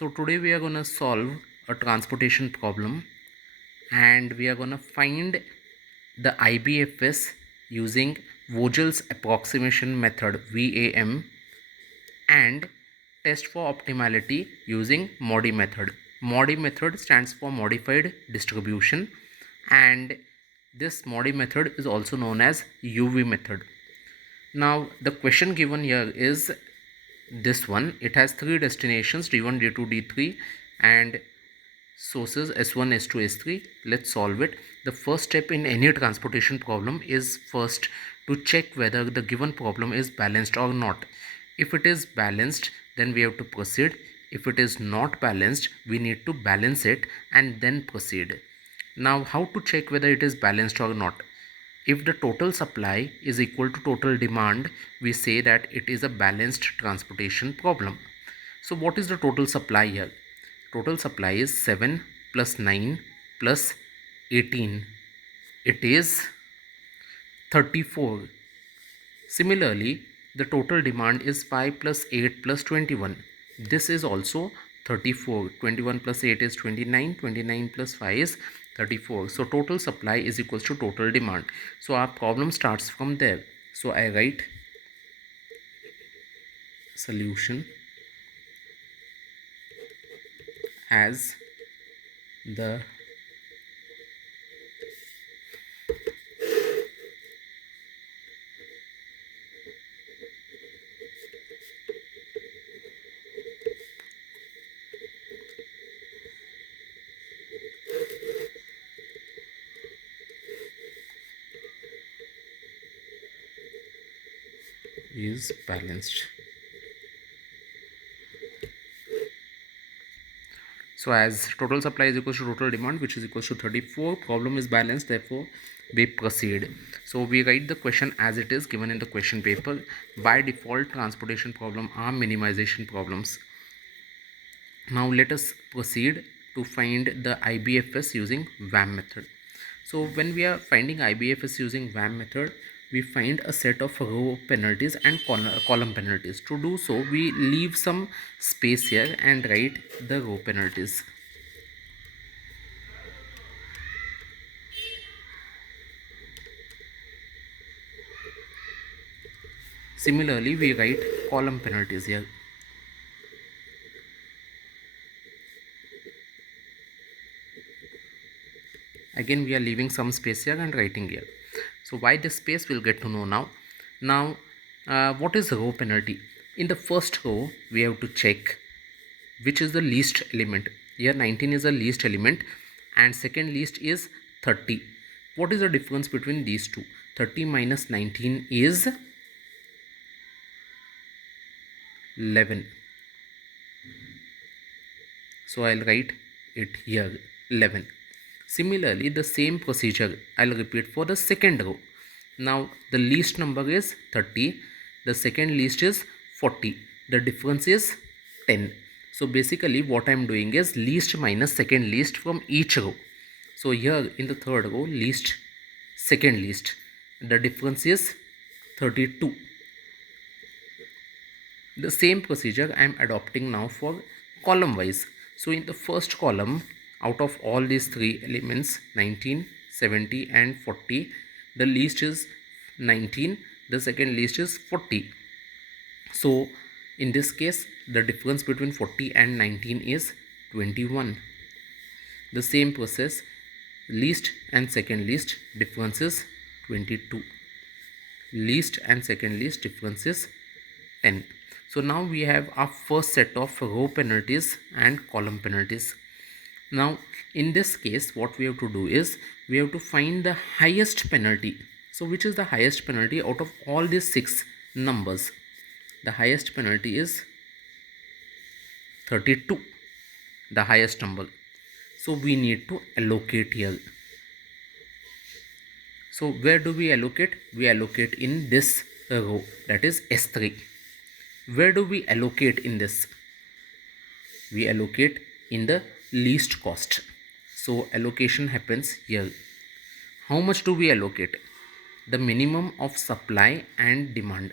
So today we are going to solve a transportation problem, and we are going to find the IBFS using Vogel's approximation method VAM, and test for optimality using MODI method. MODI method stands for modified distribution, and this MODI method is also known as UV method. Now the question given here is this one. It has three destinations, D1, D2, D3, and sources S1, S2, S3. Let's solve it. The first step in any transportation problem is first to check whether the given problem is balanced or not. If it is balanced, then we have to proceed. If it is not balanced, we need to balance it and then proceed. Now, how to check whether it is balanced or not? If the total supply is equal to total demand, we say that it is a balanced transportation problem. So what is the total supply here? Total supply is 7 plus 9 plus 18. It is 34. Similarly, the total demand is 5 plus 8 plus 21. This is also 34. 21 plus 8 is 29. 29 plus 5 is 34. So total supply is equals to total demand. So our problem starts from there. So I write solution as the is balanced. So as total supply is equal to total demand, which is equal to 34, problem is balanced, therefore we proceed. So we write the question as it is given in the question paper. By default, transportation problem are minimization problems. Now let us proceed to find the IBFS using VAM method. So when we are finding IBFS using VAM method, we find a set of row penalties and column penalties. To do so, we leave some space here and write the row penalties. Similarly, we write column penalties here. Again, we are leaving some space here and writing here. So why this space, we'll get to know now. What is row penalty? In the first row, we have to check which is the least element. Here 19 is the least element and second least is 30. What is the difference between these two? 30 minus 19 is 11. So I'll write it here, 11. Similarly, the same procedure I'll repeat for the second row. Now the least number is 30, the second least is 40. The difference is 10. So basically what I'm doing is least minus second least from each row. So here in the third row, least, second least, the difference is 32. The same procedure I am adopting now for column wise. So in the first column, out of all these three elements, 19, 70 and 40, the least is 19, the second least is 40. So in this case, the difference between 40 and 19 is 21. The same process, least and second least, difference is 22. Least and second least, difference is 10. So now we have our first set of row penalties and column penalties. Now in this case, what we have to do is we have to find the highest penalty. So which is the highest penalty out of all these 6 numbers? The highest penalty is 32, the highest number. So we need to allocate here. So where do we allocate? We allocate in this row, that is S3. Where do we allocate in this? We allocate in the least cost. So allocation happens here. How much do we allocate? The minimum of supply and demand.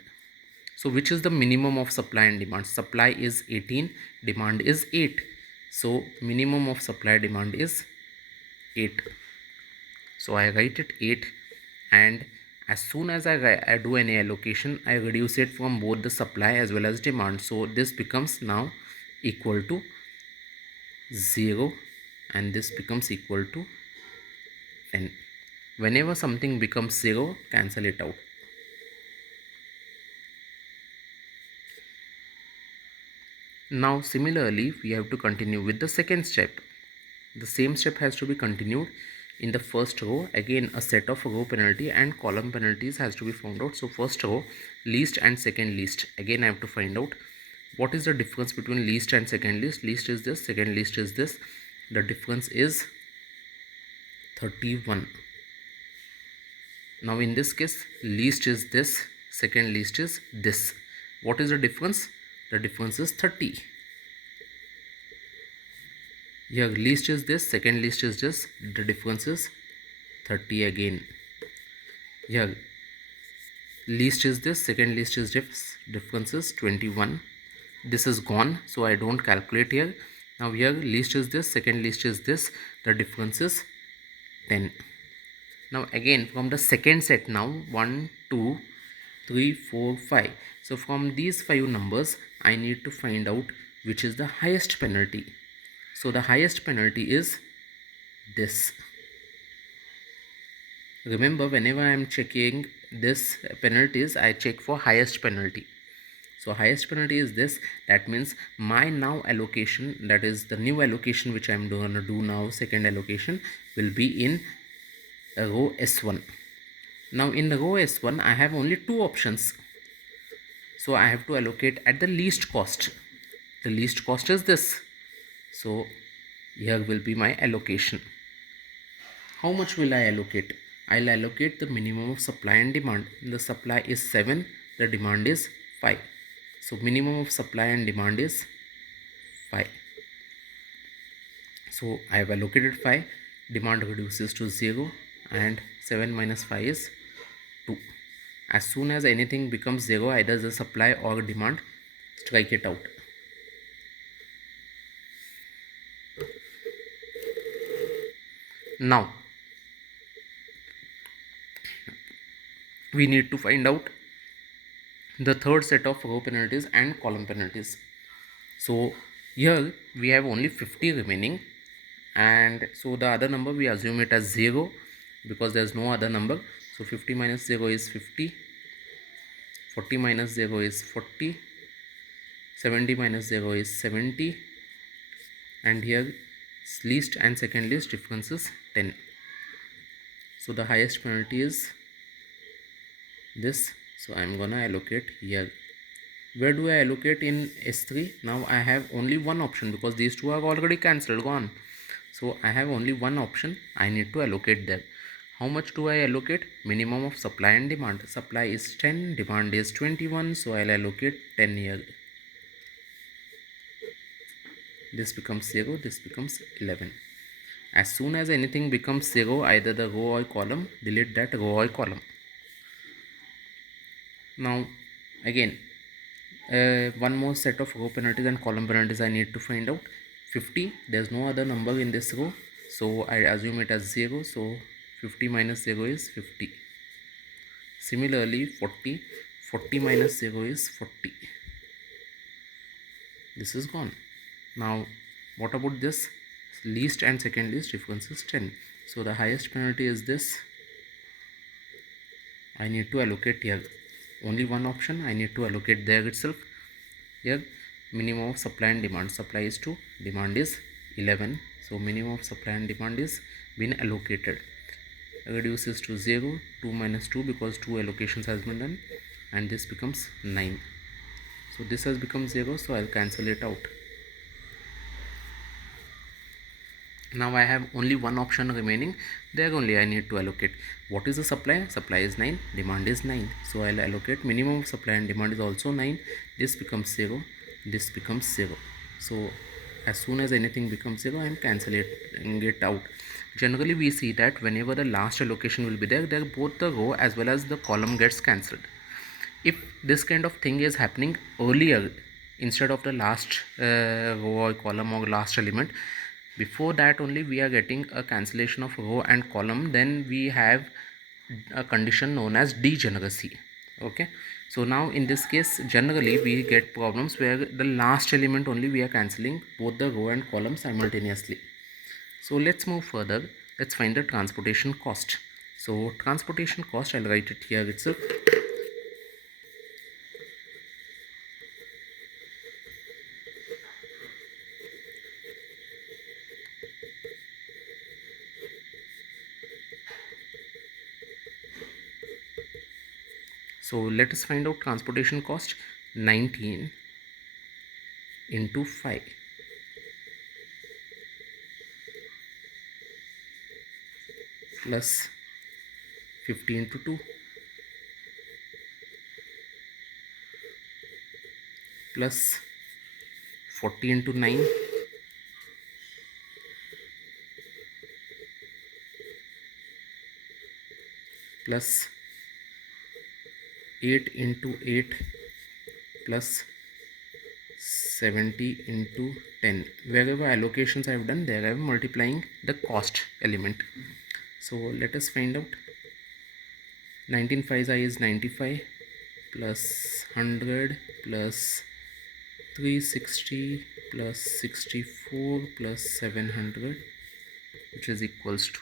So which is the minimum of supply and demand? Supply is 18, demand is 8. So minimum of supply demand is 8. So I write it 8, and as soon as I do any allocation, I reduce it from both the supply as well as demand. So this becomes now equal to 0, and this becomes equal to 10. Whenever something becomes 0, cancel it out. Now similarly, we have to continue with the second step. The same step has to be continued in the first row. Again, a set of row penalty and column penalties has to be found out. So first row, least and second least. Again, I have to find out what is the difference between least and second least. Least is this, second least is this. The difference is 31. Now in this case, least is this, second least is this. What is the difference? The difference is 30. Here least is this, second least is this, the difference is 30 again. Here least is this, second least is difference is 21. This is gone, so I don't calculate here. Now here least is this, second least is this, the difference is 10. Now again from the second set, now 1, 2, 3, 4, 5. So from these 5 numbers, I need to find out which is the highest penalty. So the highest penalty is this. Remember, whenever I am checking this penalties, I check for highest penalty. So highest penalty is this. That means my now allocation, that is the new allocation which I am going to do now, second allocation, will be in row S1. Now in the row S1, I have only 2 options. So I have to allocate at the least cost. The least cost is this. So here will be my allocation. How much will I allocate? I'll allocate the minimum of supply and demand. The supply is 7, the demand is 5. So minimum of supply and demand is 5. So I have allocated 5, demand reduces to 0, and 7 minus 5 is 2. As soon as anything becomes 0, either the supply or demand, strike it out. Now we need to find out the third set of row penalties and column penalties. So here we have only 50 remaining, and so the other number we assume it as 0 because there is no other number. So 50 minus 0 is 50, 40 minus 0 is 40, 70 minus 0 is 70, and here least and second least difference is 10. So the highest penalty is this. So I am gonna allocate here. Where do I allocate in S3? Now I have only one option because these two are already cancelled, gone. So I have only one option. I need to allocate there. How much do I allocate? Minimum of supply and demand. Supply is 10, demand is 21. So I'll allocate 10 here. This becomes 0, this becomes 11. As soon as anything becomes 0, either the row or column, delete that row or column. Now again, one more set of row penalties and column penalties I need to find out. 50, there's no other number in this row, so I assume it as 0. So 50 minus 0 is 50. Similarly 40, 40 minus 0 is 40. This is gone. Now what about this? Least and second least difference is 10. So the highest penalty is this. I need to allocate here. Only one option, I need to allocate there itself. Here minimum of supply and demand. Supply is 2, demand is 11. So minimum of supply and demand is been allocated. Reduces to 0, 2 minus 2 because 2 allocations has been done, and this becomes 9. So this has become 0, so I'll cancel it out. Now I have only one option remaining. There only I need to allocate. What is the supply? Supply is 9, demand is 9. So I'll allocate minimum of supply and demand is also 9. This becomes 0, this becomes 0. So as soon as anything becomes 0, I am cancelling it out. Generally we see that whenever the last allocation will be there, both the row as well as the column gets cancelled. If this kind of thing is happening earlier, instead of the last row or column or last element. Before that only we are getting a cancellation of row and column. Then we have a condition known as degeneracy. Okay, so now in this case generally we get problems where the last element only we are cancelling both the row and column simultaneously. So let's move further. Let's find the transportation cost. So transportation cost, I'll write it here itself. So let us find out transportation cost. 19 into 5 plus 50 into 2 plus 40 into 9 plus 8 into 8 plus 70 into 10. Wherever allocations I have done, there I am multiplying the cost element. So let us find out. 19 5 is 95 plus 100 plus 360 plus 64 plus 700, which is equals to,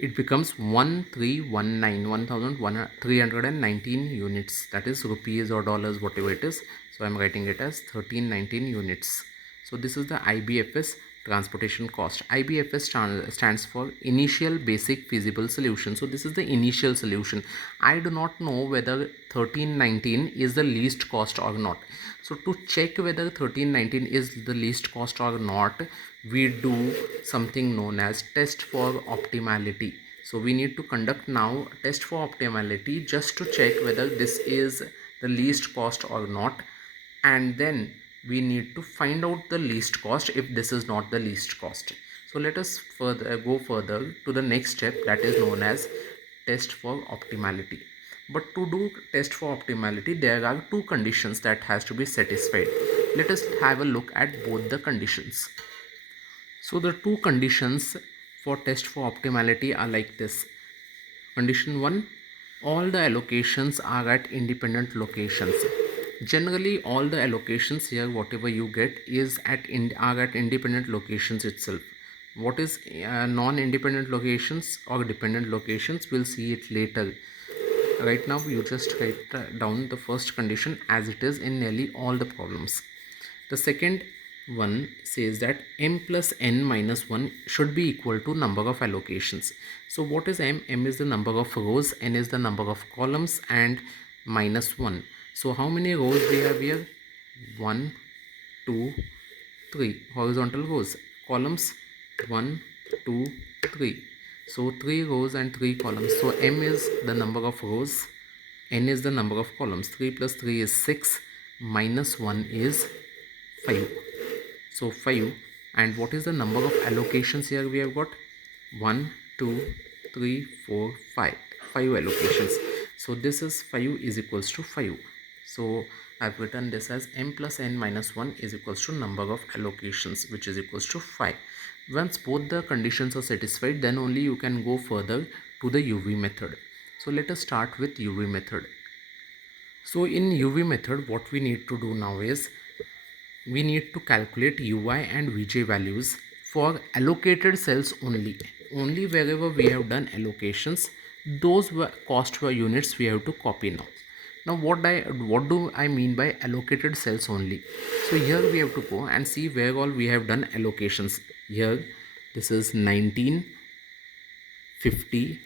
it becomes 1319 units, that is rupees or dollars, whatever it is. So I'm writing it as 1319 units. So this is the IBFS transportation cost. IBFS stands for initial basic feasible solution. So this is the initial solution. I do not know whether 1319 is the least cost or not. So to check whether 1319 is the least cost or not, we do something known as test for optimality. So we need to conduct now a test for optimality just to check whether this is the least cost or not, and then we need to find out the least cost if this is not the least cost. So let us go further to the next step, that is known as test for optimality. But to do test for optimality, there are two conditions that has to be satisfied. Let us have a look at both the conditions. So the two conditions for test for optimality are like this. Condition 1, all the allocations are at independent locations. Generally all the allocations here, whatever you get, is are at independent locations itself. What is non-independent locations or dependent locations, we'll see it later. Right now you just write down the first condition as it is in nearly all the problems. The second one says that m plus n minus 1 should be equal to number of allocations. So what is m? M is the number of rows, n is the number of columns, and minus 1. So how many rows we have here? 1, 2, 3 horizontal rows. Columns 1, 2, 3. So 3 rows and 3 columns. So m is the number of rows, n is the number of columns. 3 plus 3 is 6, minus 1 is 5. So 5. And what is the number of allocations here? We have got 1, 2, 3, 4, 5. 5 allocations. So this is 5 is equals to 5. So I've written this as m plus n minus 1 is equals to number of allocations, which is equals to 5. Once both the conditions are satisfied, then only you can go further to the UV method. So let us start with UV method. So in UV method, what we need to do now is we need to calculate UI and VJ values for allocated cells only. Only wherever we have done allocations, those cost per units we have to copy now. Now what do I mean by allocated cells only? So here we have to go and see where all we have done allocations. Here this is 19, 50,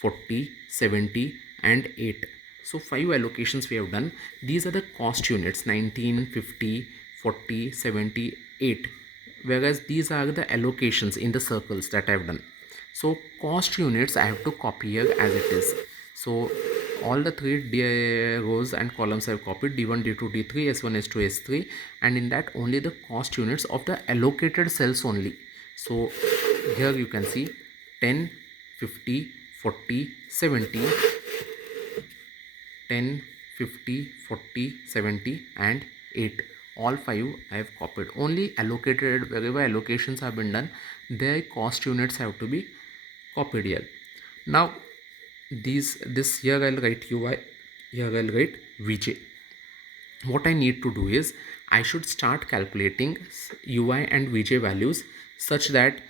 40, 70 and 8. So 5 allocations we have done. These are the cost units: 19, 50, 40, 70, 8. Whereas these are the allocations in the circles that I have done. So cost units I have to copy here as it is. So all the 3 rows and columns I have copied: D1, D2, D3, S1, S2, S3, and in that only the cost units of the allocated cells only. So here you can see 10, 50, 40, 70, 10, 50, 40, 70 and 8. All 5 I have copied. Only allocated, wherever allocations have been done, their cost units have to be copied here. Now this here I'll write UI, here I'll write VJ. What I need to do is I should start calculating UI and VJ values such that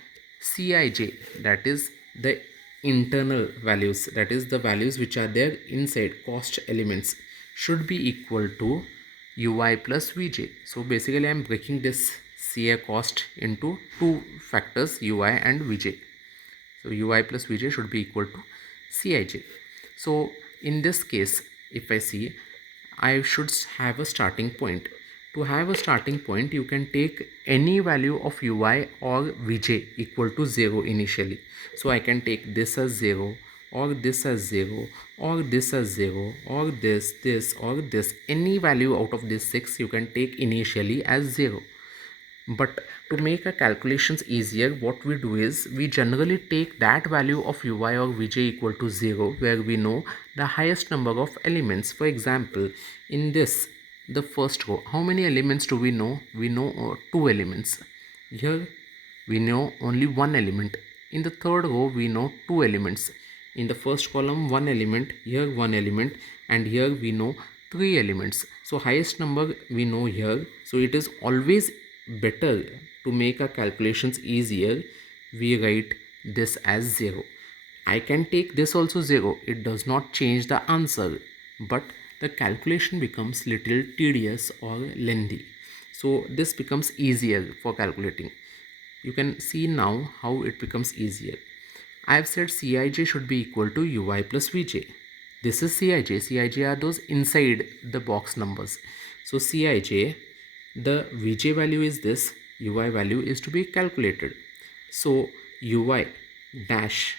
CIJ, that is the internal values, that is the values which are there inside cost elements, should be equal to UI plus VJ. So basically I'm breaking this CI cost into two factors, UI and VJ. So UI plus VJ should be equal to CIJ. So in this case, if I see, I should have a starting point. To have a starting point, you can take any value of UI or VJ equal to 0 initially. So I can take this as 0, or this as 0, or this as 0, or this, or this. Any value out of this 6 you can take initially as 0. But to make our calculations easier, what we do is we generally take that value of UI or VJ equal to 0 where we know the highest number of elements. For example, in this, the first row, how many elements do we know? We know 2 elements. Here we know only 1 element. In the third row we know 2 elements. In the first column 1 element, here 1 element, and here we know 3 elements. So highest number we know here. So it is always better to make our calculations easier, we write this as 0. I can take this also 0, it does not change the answer, but the calculation becomes little tedious or lengthy. So this becomes easier for calculating. You can see now how it becomes easier. I have said Cij should be equal to Ui plus Vj. This is Cij. Cij are those inside the box numbers. So Cij, the Vj value is this, Ui value is to be calculated. So Ui dash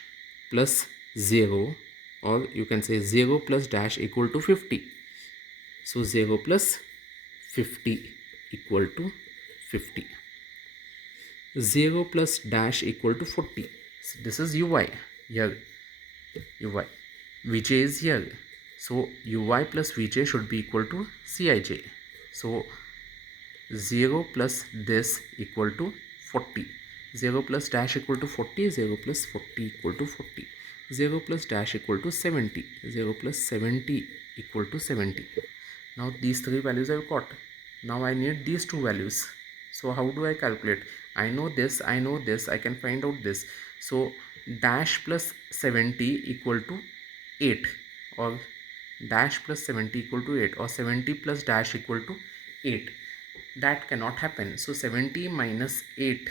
plus 0, or you can say 0 plus dash equal to 50. So 0 plus 50 equal to 50. 0 plus dash equal to 40. So this is Ui here, Ui. Vj is here. So Ui plus Vj should be equal to Cij. So 0 plus this equal to 40. 0 plus dash equal to 40, 0 plus 40 equal to 40. 0 plus dash equal to 70, 0 plus 70 equal to 70. Now these three values I've got. Now I need these two values. So how do I calculate? I know this, I know this, I can find out this. So dash plus 70 equal to 8, or dash plus 70 equal to 8, or 70 plus dash equal to 8. That cannot happen. So 70 minus 8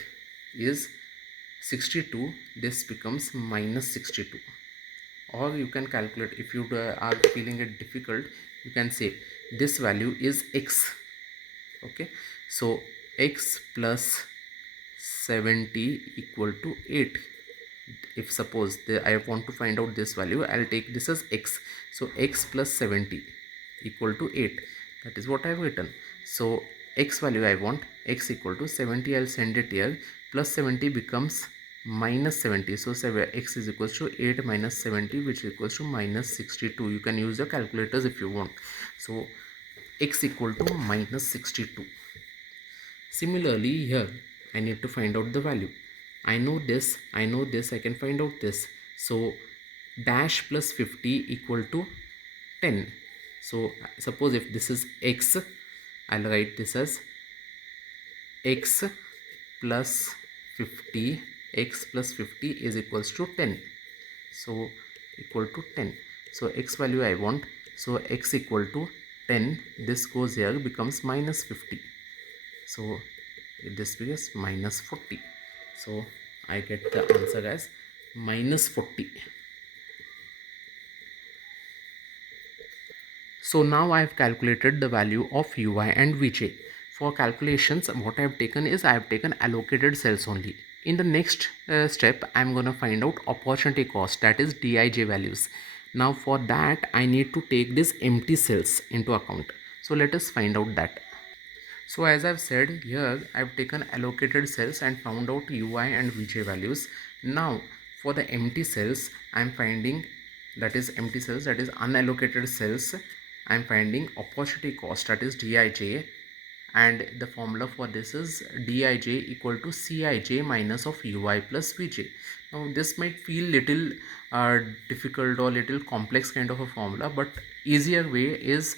is 62. This becomes minus 62. Or you can calculate, if you are feeling it difficult, you can say this value is x. Okay, so x plus 70 equal to 8. If suppose I want to find out this value, I'll take this as x. So x plus 70 equal to 8. That is what I have written. So x value I want, x equal to 70, I'll send it here, plus 70 becomes minus 70. So x is equals to 8 minus 70, which is equals to minus 62. You can use your calculators if you want. So x equal to minus 62. Similarly here I need to find out the value. I know this, I know this, I can find out this. So dash plus 50 equal to 10. So suppose if this is x, I'll write this as x plus 50, x plus 50 is equals to 10. So equal to 10. So x value I want, so x equal to 10, this goes here, becomes minus 50. So this becomes minus 40. So I get the answer as minus 40. So now I have calculated the value of UI and VJ. For calculations, what I have taken is I have taken allocated cells only. In the next step, I am going to find out opportunity cost, that is Dij values. Now for that, I need to take these empty cells into account. So let us find out that. So as I've said here, I've taken allocated cells and found out UI and VJ values. Now for the empty cells, I'm finding, that is empty cells, that is unallocated cells, I'm finding opportunity cost, that is Dij, and the formula for this is Dij equal to Cij minus of Ui plus Vj. Now this might feel little difficult or little complex kind of a formula, but easier way is